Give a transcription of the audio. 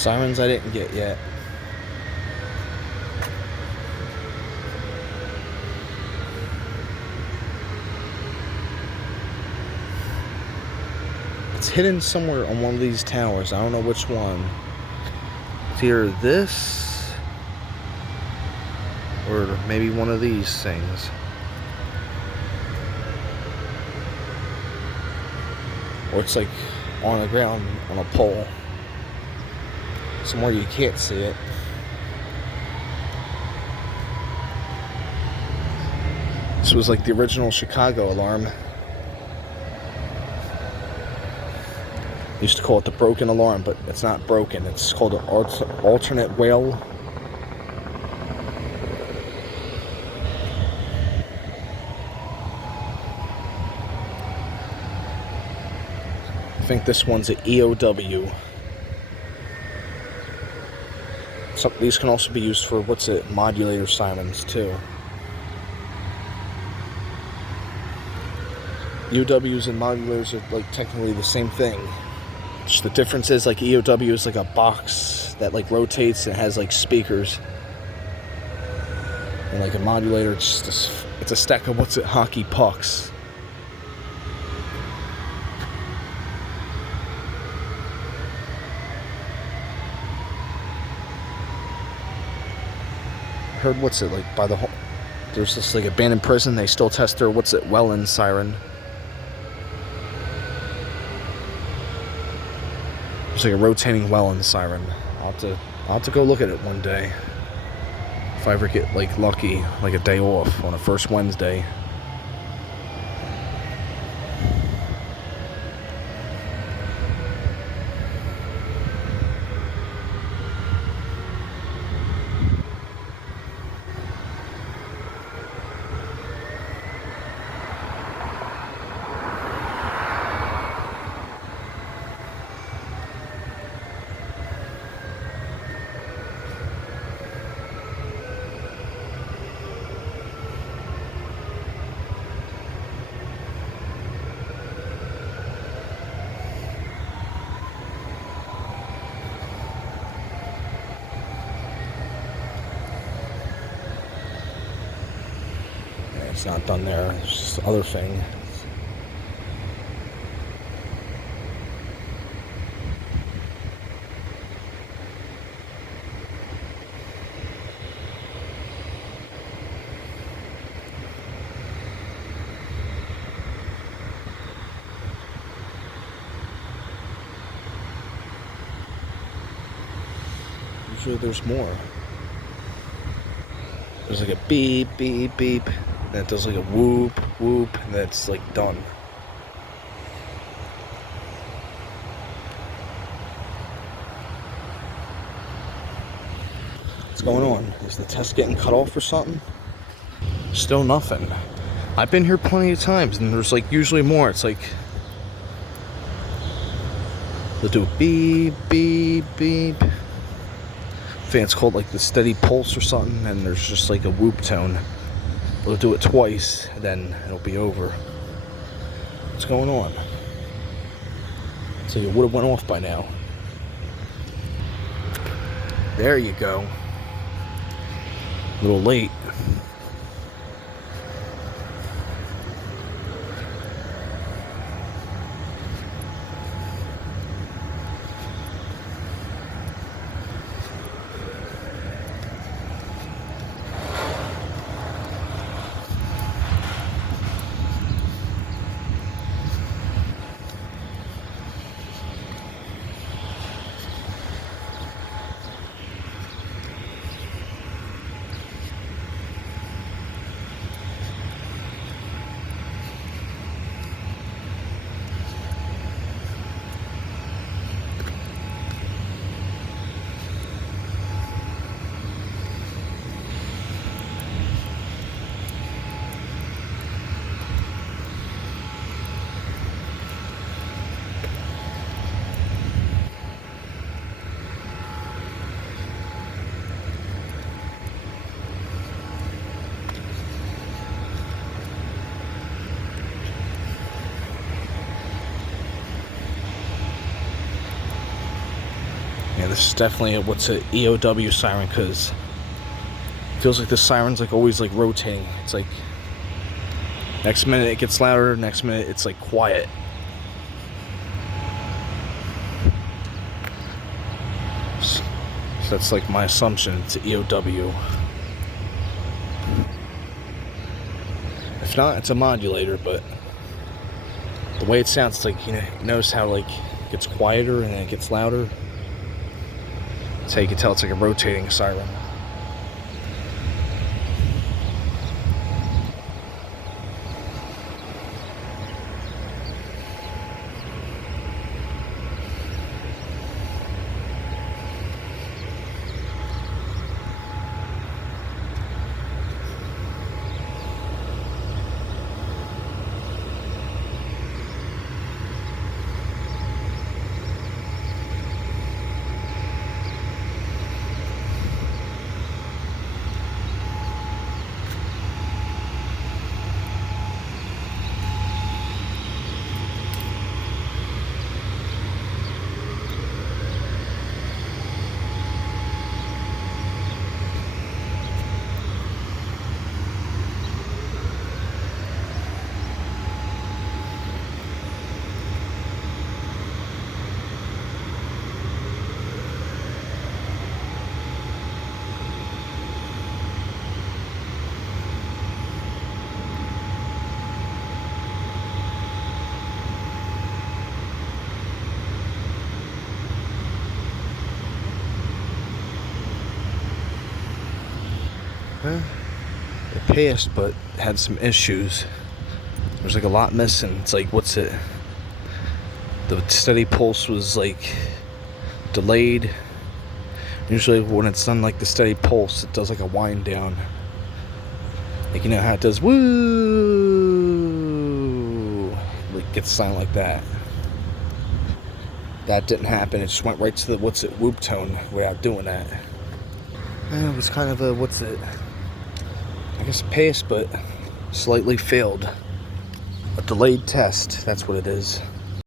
Sirens I didn't get yet. It's hidden somewhere on one of these towers. I don't know which one. It's either this or maybe one of these things. Or it's like on the ground on a pole. Somewhere you can't see it. This was like the original Chicago alarm. Used to call it the broken alarm, but it's not broken. It's called an alternate wail. I think this one's an EOW. These can also be used for, modulator sirens too. EOWs and modulators are like technically the same thing. Just the difference is like EOW is like a box that like rotates and has like speakers. And like a modulator, it's a stack of hockey pucks. Heard like by the whole, there's this like abandoned prison, they still test their well-in siren. There's like a rotating well-in siren. I'll have to go look at it one day. If I ever get like lucky, like a day off on a first Wednesday. It's not done there. It's just the other thing. Usually there's more. There's like a beep, beep, beep. Then it does like a whoop, whoop, and that's like done. What's going on? Is the test getting cut off or something? Still nothing. I've been here plenty of times, and there's like usually more. It's like they'll do a beep, beep, beep. I think it's called like the steady pulse or something, and there's just like a whoop tone. We'll do it twice, then it'll be over. What's going on? So it would have went off by now. There you go. A little late. this is definitely a EOW siren, because it feels like the siren's like always like rotating. It's like next minute it gets louder, next minute it's like quiet. So that's like my assumption. It's EOW. If not, it's a modulator, but the way it sounds, it's like, you know, notice how like it gets quieter and then it gets louder. That's how you can tell it's like a rotating siren. It passed, but had some issues. There's like a lot missing. It's like, the steady pulse was like delayed. Usually when it's done like the steady pulse, it does like a wind down. Like, you know how it does woo, like gets a sound like that. That didn't happen. It just went right to the whoop tone without doing that. And it was kind of a I guess passed, but slightly failed. A delayed test, that's what it is.